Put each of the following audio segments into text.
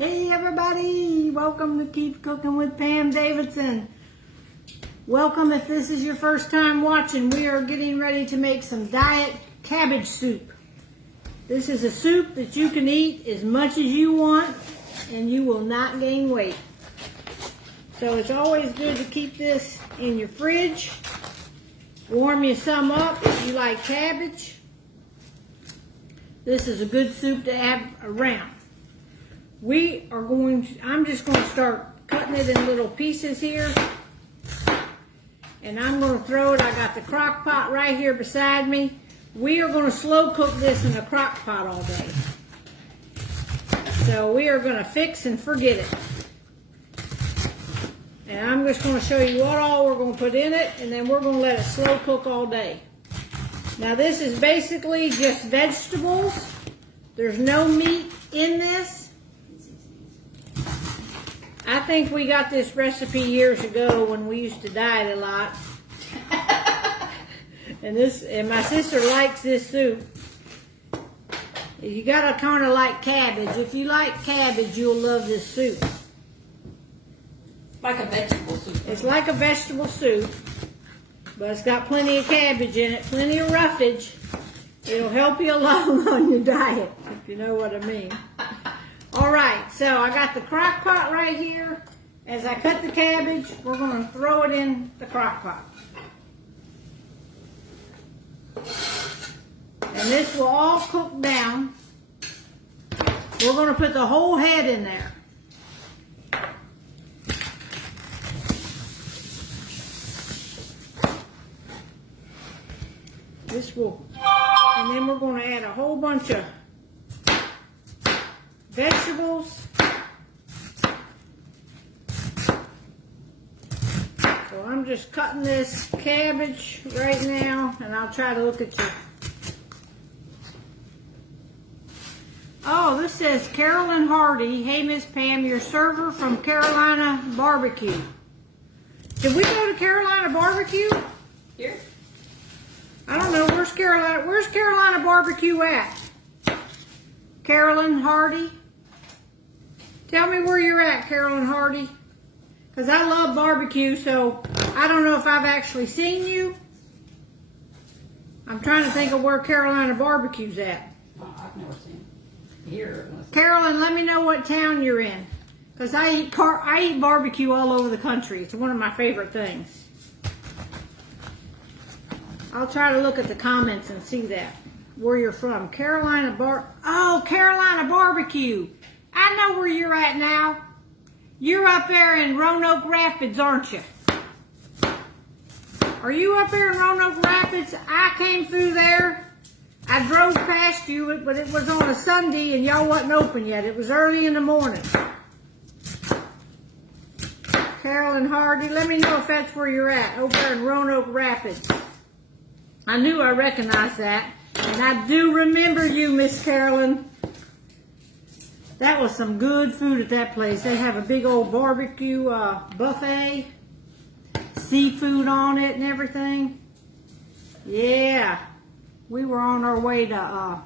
Hey everybody, welcome to Keep Cooking with Pam Davidson. Welcome if this is your first time watching. We are getting ready to make some diet cabbage soup. This is a soup that you can eat as much as you want and you will not gain weight. So it's always good to keep this in your fridge. Warm you some up if you like cabbage. This is a good soup to have around. I'm just going to start cutting it in little pieces here. And I'm going to throw it. I got the crock pot right here beside me. We are going to slow cook this in the crock pot all day. So we are going to fix and forget it. And I'm just going to show you what all we're going to put in it, and then we're going to let it slow cook all day. Now this is basically just vegetables. There's no meat in this. I think we got this recipe years ago when we used to diet a lot. and my sister likes this soup. You gotta kind of like cabbage. If you like cabbage, you'll love this soup. Like a vegetable soup. It's like a vegetable soup, but it's got plenty of cabbage in it, plenty of roughage. It'll help you along on your diet, if you know what I mean. All right, so I got the crock pot right here. As I cut the cabbage, we're going to throw it in the crock pot. And this will all cook down. We're going to put the whole head in there. And then we're going to add a whole bunch of vegetables. So I'm just cutting this cabbage right now, and I'll try to look at you. Oh, this says Carolyn Hardy. Hey, Miss Pam, your server from Carolina Barbecue. Did we go to Carolina Barbecue? Here? I don't know. Where's Carolina? Where's Carolina Barbecue at? Carolyn Hardy? Tell me where you're at, Carolyn Hardy. Because I love barbecue, so I don't know if I've actually seen you. I'm trying to think of where Carolina Barbecue's at. Oh, I've never seen it. Here. Carolyn, let me know what town you're in. Because I eat barbecue all over the country. It's one of my favorite things. I'll try to look at the comments and see that. Where you're from. Carolina Barbecue. I know where you're at now. You're up there in Roanoke Rapids, aren't you? Are you up there in Roanoke Rapids? I came through there. I drove past you, but it was on a Sunday and y'all wasn't open yet. It was early in the morning. Carolyn Hardy, let me know if that's where you're at, over there in Roanoke Rapids. I knew I recognized that. And I do remember you, Miss Carolyn. That was some good food at that place. They have a big old barbecue buffet. Seafood on it and everything. Yeah. We were on our way to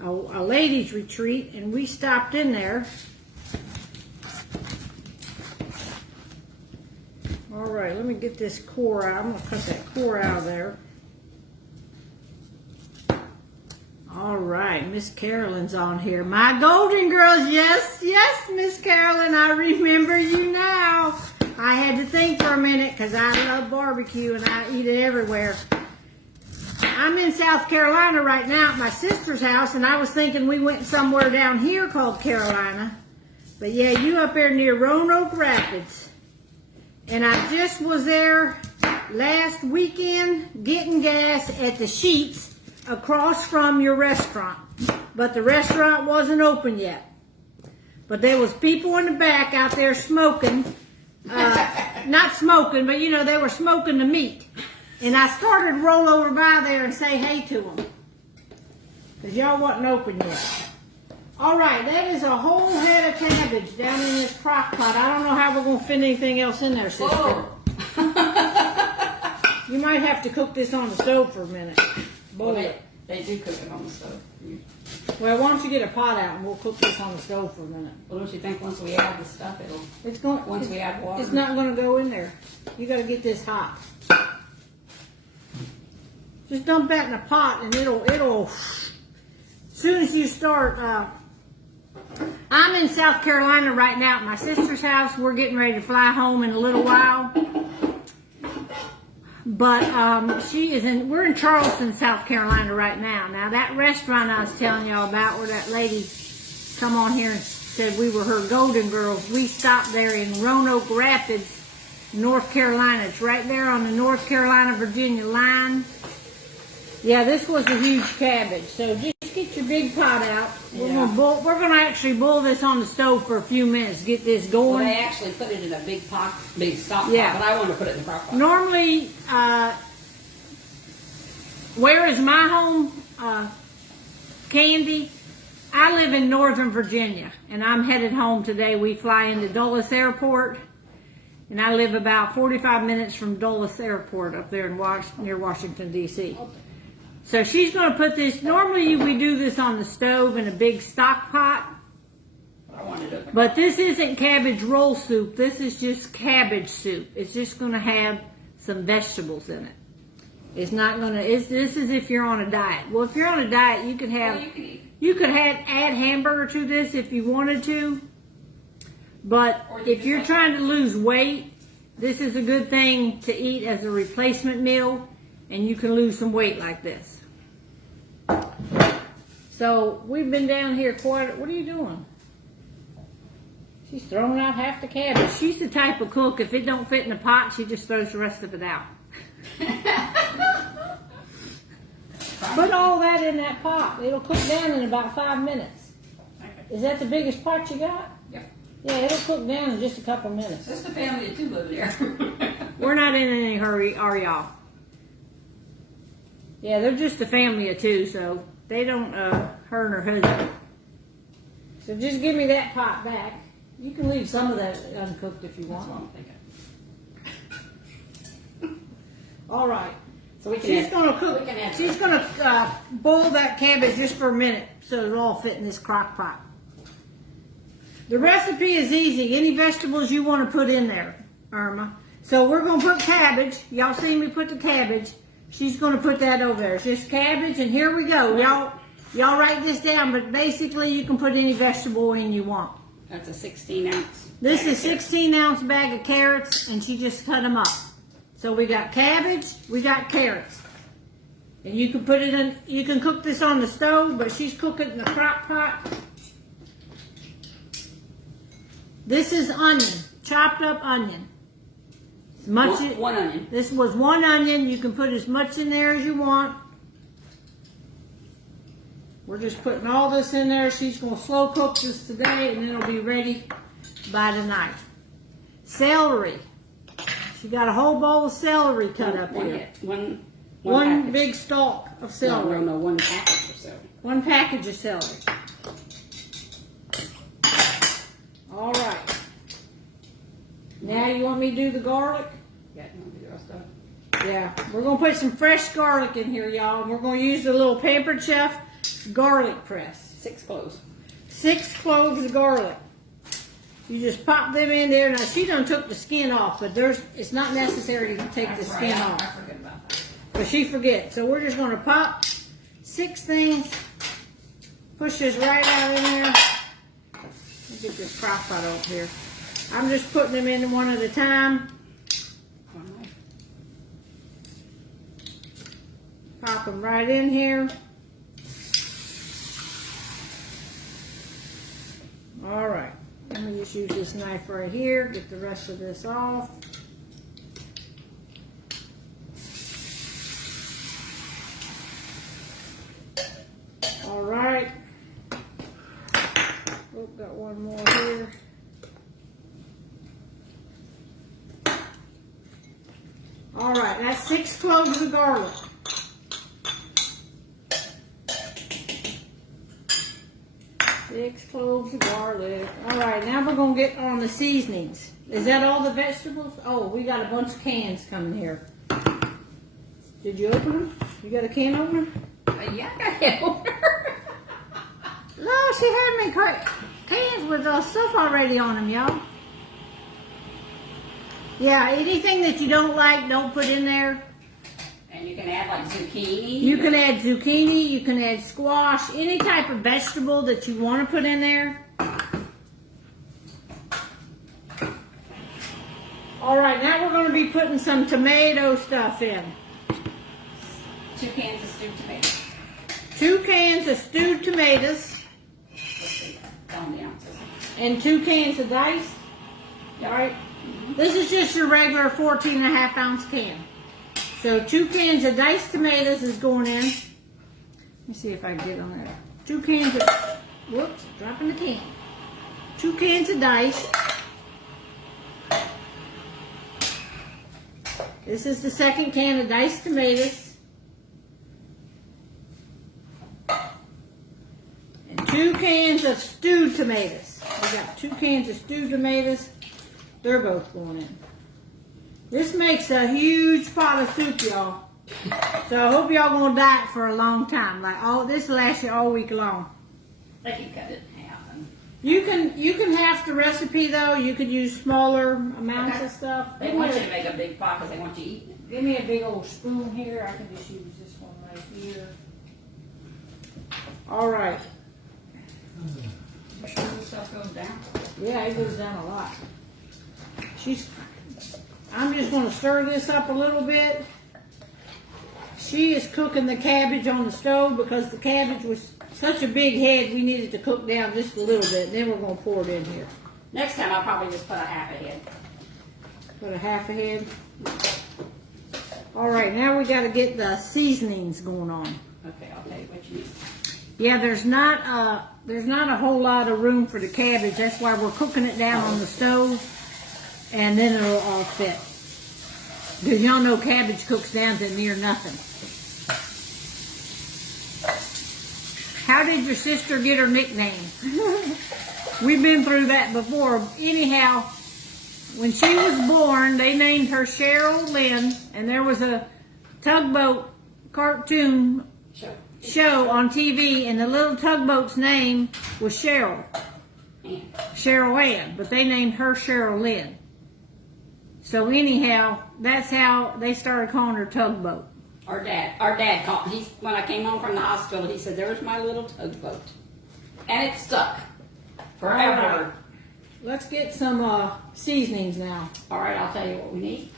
a ladies' retreat, and we stopped in there. All right, let me get this core out. I'm going to cut that core out of there. All right, Miss Carolyn's on here. My golden girls, yes, Miss Carolyn, I remember you now. I had to think for a minute because I love barbecue and I eat it everywhere. I'm in South Carolina right now at my sister's house, and I was thinking we went somewhere down here called Carolina. But yeah, you up there near Roanoke Rapids. And I just was there last weekend getting gas at the Sheets across from your restaurant. But the restaurant wasn't open yet. But there was people in the back out there smoking. Not smoking, but you know, they were smoking the meat. And I started to roll over by there and say hey to them. Because y'all wasn't open yet. All right, that is a whole head of cabbage down in this crock pot. I don't know how we're going to fit anything else in there, sister. You might have to cook this on the stove for a minute. Boil it. They do cook it on the stove. Well, why don't you get a pot out and we'll cook this on the stove for a minute. Well, don't you think once we add the stuff, we add water? It's not going to go in there. You got to get this hot. Just dump that in a pot and it'll. As soon as you start. I'm in South Carolina right now at my sister's house. We're getting ready to fly home in a little while. But we're in Charleston, South Carolina right now. Now that restaurant I was telling y'all about where that lady come on here and said we were her Golden Girls, we stopped there in Roanoke Rapids, North Carolina. It's right there on the North Carolina-Virginia line. Yeah, this was a huge cabbage. So just get your big pot out. Yeah. We're gonna actually boil this on the stove for a few minutes, get this going. Well, they actually put it in a big pot, big stock Yeah. pot, but I wanted to put it in the crock pot. Normally, where is my home, Candy? I live in Northern Virginia, and I'm headed home today. We fly into Dulles Airport, and I live about 45 minutes from Dulles Airport up there in near Washington, D.C. So she's going to put this, normally we do this on the stove in a big stock pot, I wanted it. but this isn't cabbage roll soup. This is just cabbage soup. It's just going to have some vegetables in it. It's not going to, this is if you're on a diet. Well, if you're on a diet, you could have, you could add hamburger to this if you wanted to. But if you're trying to lose weight, this is a good thing to eat as a replacement meal, and you can lose some weight like this. So we've been down here quite. What are you doing? She's throwing out half the cabbage. She's the type of cook, if it don't fit in the pot, she just throws the rest of it out. Put all that in that pot. It'll cook down in about 5 minutes. Okay. Is that the biggest pot you got? Yep. Yeah, it'll cook down in just a couple minutes. Just a family of two live there. We're not in any hurry, are y'all? Yeah, they're just a family of two, so they don't, her and her husband. So just give me that pot back. You can leave some of that uncooked if you want. That's what I'm thinking. All right. So we can She's add, gonna cook. we can add She's gonna boil that cabbage just for a minute so it'll all fit in this crock pot. The recipe is easy. Any vegetables you want to put in there, Irma. So we're gonna put cabbage. Y'all seen me put the cabbage. She's gonna put that over there. It's just cabbage, and here we go. Y'all write this down. But basically, you can put any vegetable in you want. That's a 16-ounce. This is 16-ounce bag of carrots, and she just cut them up. So we got cabbage, we got carrots. And you can put it in, you can cook this on the stove, but she's cooking in the crock pot. This is onion, chopped up onion. As much One onion. This was one onion. You can put as much in there as you want. We're just putting all this in there. She's going to slow cook this today, and it'll be ready by tonight. Celery. She got a whole bowl of celery cut up here. One One big stalk of celery. No, one package of celery. One package of celery. All right. Now you want me to do the garlic? Yeah, you want to do the rest of it? Yeah. We're going to put some fresh garlic in here, y'all. And we're going to use the little Pampered Chef garlic press. 6 cloves. 6 cloves of garlic. You just pop them in there. Now she done took the skin off, but it's not necessary to take the skin off. I forget about that. But she forgets. So we're just going to pop 6 things. Push this right out in there. Let me get this crock pot over here. I'm just putting them in one at a time. Pop them right in here. All right. Let me just use this knife right here. Get the rest of this off. All right. Oh, got one more here. All right, that's 6 cloves of garlic. Six cloves of garlic. All right, now we're going to get on the seasonings. Is that all the vegetables? Oh, we got a bunch of cans coming here. Did you open them? You got a can opener? Yeah, I got it over. No, she had me cans with stuff already on them, y'all. Yeah, anything that you don't like, don't put in there. And you can add like zucchini. You can add zucchini, you can add squash, any type of vegetable that you want to put in there. All right, now we're going to be putting some tomato stuff in. 2 cans of stewed tomatoes. 2 cans of stewed tomatoes. Let's see, tell me the ounces. And 2 cans of diced. All right. This is just your regular 14.5 ounce can. So 2 cans of diced tomatoes is going in. Let me see if I can get on there. 2 cans of, whoops, dropping the can. 2 cans of diced. This is the second can of diced tomatoes. And 2 cans of stewed tomatoes. We got 2 cans of stewed tomatoes. They're both going in. This makes a huge pot of soup, y'all. So I hope y'all gonna diet for a long time. Like this will last you all week long. I can cut it in half. You can half the recipe though. You could use smaller amounts of stuff. They want you to make a big pot because they want you eating it. Give me a big old spoon here. I can just use this one right here. All right. You sure this stuff goes down? Yeah, it goes down a lot. I'm just going to stir this up a little bit. She is cooking the cabbage on the stove because the cabbage was such a big head, we needed to cook down just a little bit. Then we're going to pour it in here. Next time I'll probably just put a half a head. Put a half a head. All right, now we got to get the seasonings going on. Okay, I'll tell you what you need. Yeah, there's not a whole lot of room for the cabbage. That's why we're cooking it down on the stove, and then it'll all fit. Because y'all know cabbage cooks down to near nothing. How did your sister get her nickname? We've been through that before. Anyhow, when she was born, they named her Cheryl Lynn, and there was a tugboat cartoon show on TV, and the little tugboat's name was Cheryl. Cheryl Ann, but they named her Cheryl Lynn. So anyhow, that's how they started calling her tugboat. Our dad called. When I came home from the hospital, he said, "There's my little tugboat," and it stuck forever. All right. Let's get some seasonings now. All right, I'll tell you what we need.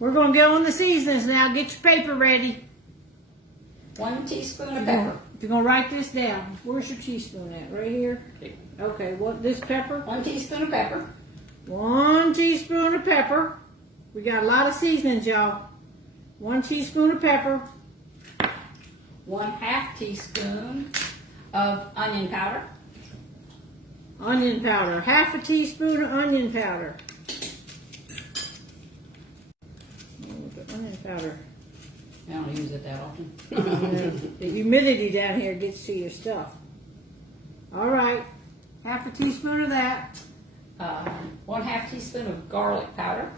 We're going to go on the seasonings now. Get your paper ready. 1 teaspoon of pepper. If you're going to write this down, where's your teaspoon at? Right here? Okay, what, this pepper? 1 teaspoon of pepper. 1 teaspoon of pepper. We got a lot of seasonings, y'all. 1 teaspoon of pepper. 1/2 teaspoon of onion powder. Onion powder. 1/2 teaspoon of onion powder. Onion powder. I don't use it that often. The humidity down here gets to your stuff. All right. 1/2 teaspoon of that. 1/2 teaspoon of garlic powder.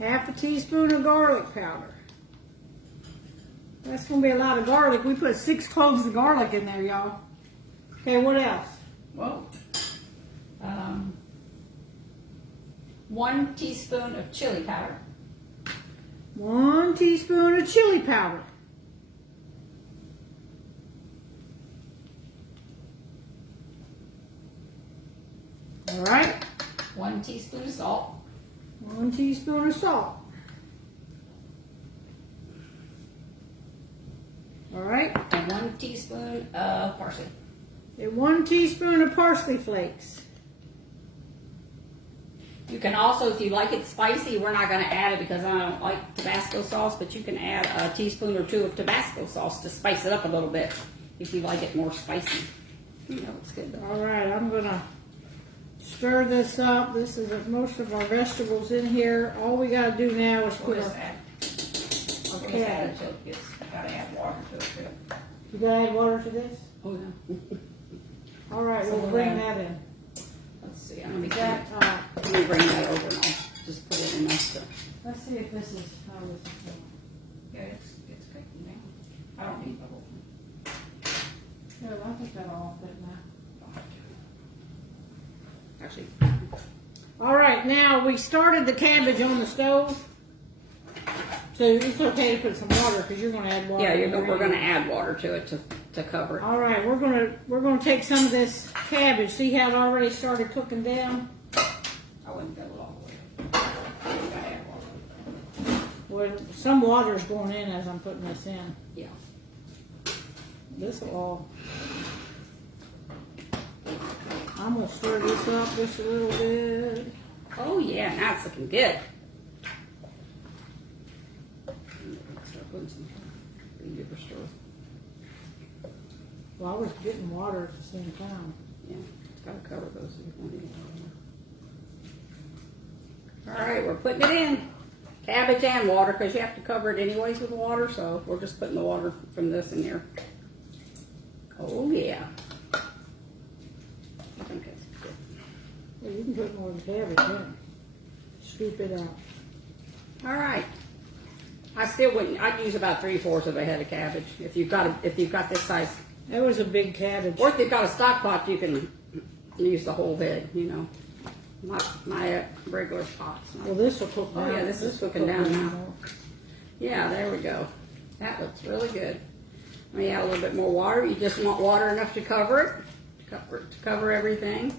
1/2 teaspoon of garlic powder. That's going to be a lot of garlic. We put 6 cloves of garlic in there, y'all. Okay, what else? Whoa. 1 teaspoon of chili powder. 1 teaspoon of chili powder. All right. 1 teaspoon of salt. 1 teaspoon of salt. All right. And 1 teaspoon of parsley. And 1 teaspoon of parsley flakes. You can also, if you like it spicy, we're not going to add it because I don't like Tabasco sauce, but you can add a teaspoon or 2 of Tabasco sauce to spice it up a little bit if you like it more spicy. You know, it's good. All right, I'm going to stir this up. This is most of our vegetables in here. All we got to do now is put our cabbage. Gotta add water to it too. You got to add water to this? Oh yeah. All right, So we'll bring that in. Let's see. I'm gonna That, let me bring that over and I'll just put it in that stuff. let's see if this is how this is going. Yeah, it's cooking now. I don't need the whole thing. Yeah, I think that'll all fit now. Actually, All right, now we started the cabbage on the stove. So it's okay to put some water because you're going to add water. yeah, we're going to add water to it to cover it. All right, we're gonna take some of this cabbage. See how it already started cooking down? I wouldn't fill it all the way. You gotta add water. Well, some water's going in as I'm putting this in. Yeah. This will all. I'm gonna stir this up just a little bit. Oh yeah, now it's looking good. Start putting some give her stir. Well, I was getting water at the same time. Yeah, it's got to cover those if you want to get water. All right, we're putting it in. Cabbage and water because you have to cover it anyways with water. So we're just putting the water from this in here. Oh yeah. I think that's good. Well, you can put more cabbage in. Scoop it out. All right. I still wouldn't. I'd use about 3/4 of a head of cabbage if you've got this size. That was a big cabbage. Or if you've got a stock pot, you can use the whole head. You know, my regular pots. Well, this will cook down. Oh yeah, this is cooking down now. Yeah, there we go. That looks really good. Let me add a little bit more water. You just want water enough to cover it, to cover everything.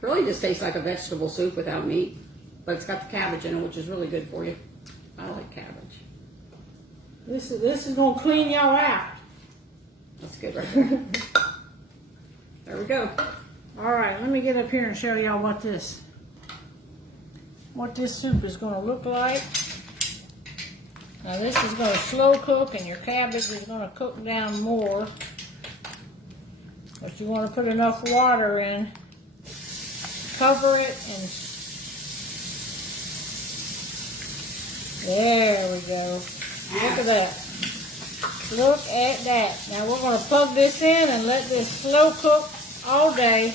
Really just tastes like a vegetable soup without meat, but it's got the cabbage in it, which is really good for you. I like cabbage. This is gonna clean y'all out. That's good right there. There we go. All right, let me get up here and show y'all what this soup is gonna look like. Now this is gonna slow cook, and your cabbage is gonna cook down more. But you want to put enough water in, cover it, and there we go. Look at that. Look at that. Now we're going to plug this in and let this slow cook all day.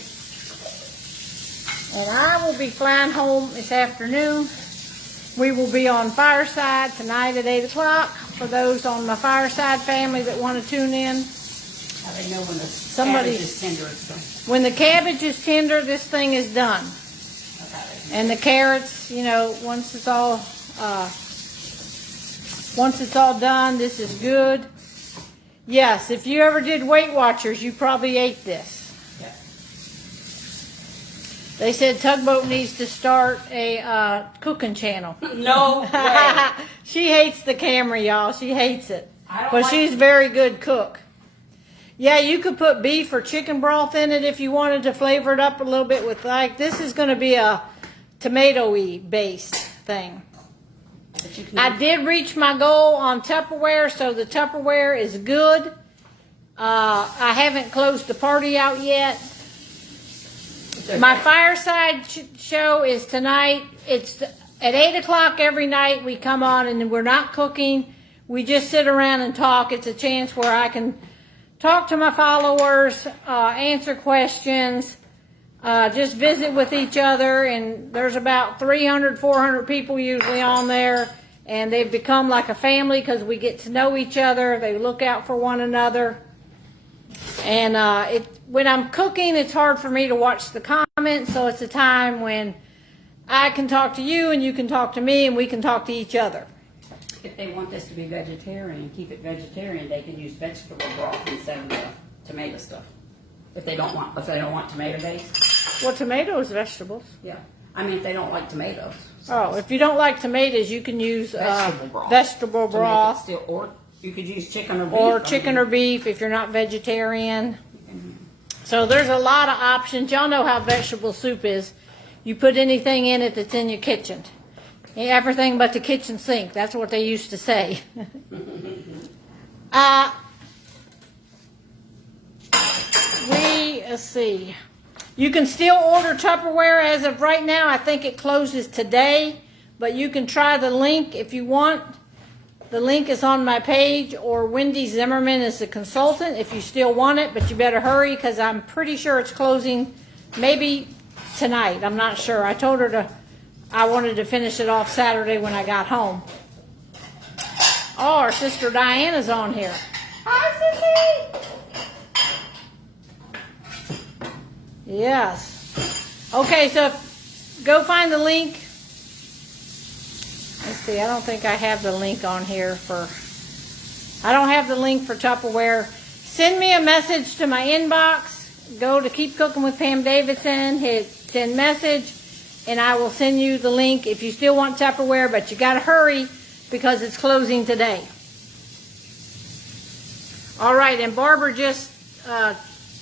And I will be flying home this afternoon. We will be on Fireside tonight at 8 o'clock. For those on my Fireside family that want to tune in. How do they know when the cabbage is tender? It's done. When the cabbage is tender, this thing is done. Okay. And the carrots, you know, once it's all done, this is good. Yes, if you ever did Weight Watchers, you probably ate this. Yeah. They said Tugboat needs to start a cooking channel. No way. She hates the camera, y'all. She hates it. But like she's a very good cook. Yeah, you could put beef or chicken broth in it if you wanted to flavor it up a little bit with, like, this is going to be a tomato-y based thing. I did reach my goal on Tupperware, so the Tupperware is good. I haven't closed the party out yet. Okay. My Fireside show is tonight. It's at 8 o'clock every night. We come on and we're not cooking. We just sit around and talk. It's a chance where I can talk to my followers, answer questions, just visit with each other. And there's about 300, 400 people usually on there. And they've become like a family because we get to know each other. They look out for one another. And when I'm cooking, it's hard for me to watch the comments. So it's a time when I can talk to you and you can talk to me and we can talk to each other. If they want this to be vegetarian and keep it vegetarian, they can use vegetable broth instead of the tomato stuff. If they don't want tomato based. Well, tomatoes, vegetables. Yeah. I mean, if they don't like tomatoes. Oh, if you don't like tomatoes, you can use vegetable To broth. make it or you could use chicken or beef. Or chicken or beef if you're not vegetarian. So there's a lot of options. Y'all know how vegetable soup is. You put anything in it that's in your kitchen. Everything but the kitchen sink. That's what they used to say. Let's see. You can still order Tupperware as of right now. I think it closes today. But you can try the link if you want. The link is on my page, or Wendy Zimmerman is the consultant if you still want it. But you better hurry because I'm pretty sure it's closing maybe tonight. I'm not sure. I told her I wanted to finish it off Saturday when I got home. Oh, our sister Diana's on here. Hi, Sissy. Yes. Okay, so go find the link. Let's see, I don't think I have the link on here for... I don't have the link for Tupperware. Send me a message to my inbox. Go to Keep Cooking with Pam Davidson. Hit send message. And I will send you the link if you still want Tupperware. But you got to hurry because it's closing today. All right, and Barbara just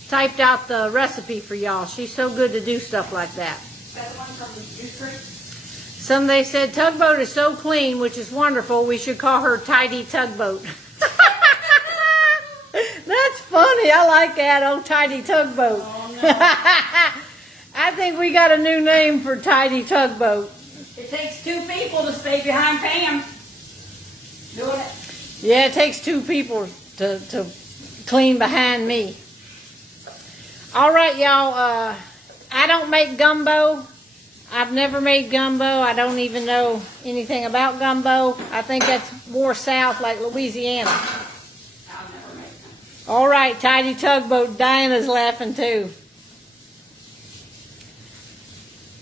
typed out the recipe for y'all. She's so good to do stuff like that. Is that the one from the juice crate? Somebody said Tugboat is so clean, which is wonderful. We should call her Tidy Tugboat. That's funny. I like that, old Tidy Tugboat. Oh, no. I think we got a new name for Tidy Tugboat. It takes 2 people to stay behind Pam doing it. Yeah, it takes 2 people to clean behind me. All right, y'all. I don't make gumbo. I've never made gumbo. I don't even know anything about gumbo. I think that's more south, like Louisiana. I've never made them. All right, Tidy Tugboat. Diana's laughing too.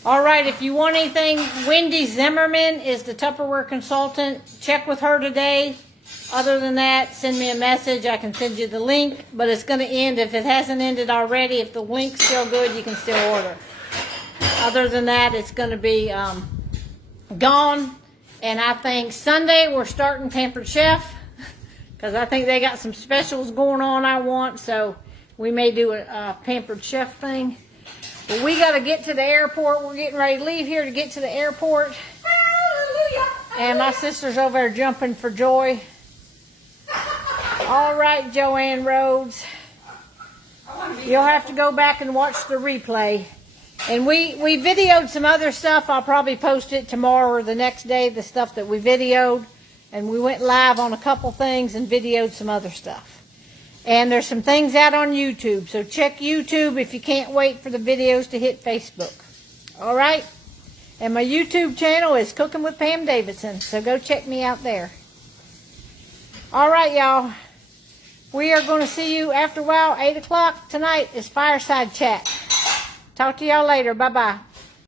All right, if you want anything, Wendy Zimmerman is the Tupperware consultant. Check with her today. Other than that, send me a message. I can send you the link, but it's going to end. If it hasn't ended already, if the link's still good, you can still order. Other than that, it's going to be gone. And I think Sunday we're starting Pampered Chef because I think they got some specials going on I want. So we may do a Pampered Chef thing. But we got to get to the airport. We're getting ready to leave here to get to the airport. Hallelujah. And my sister's over there jumping for joy. All right, Joanne Rhodes. You'll have to go back and watch the replay. And we videoed some other stuff. I'll probably post it tomorrow or the next day, the stuff that we videoed. And we went live on a couple things and videoed some other stuff. And there's some things out on YouTube. So check YouTube if you can't wait for the videos to hit Facebook. All right? And my YouTube channel is Cooking with Pam Davidson. So go check me out there. All right, y'all. We are going to see you after a while. 8 o'clock tonight is Fireside Chat. Talk to y'all later. Bye-bye.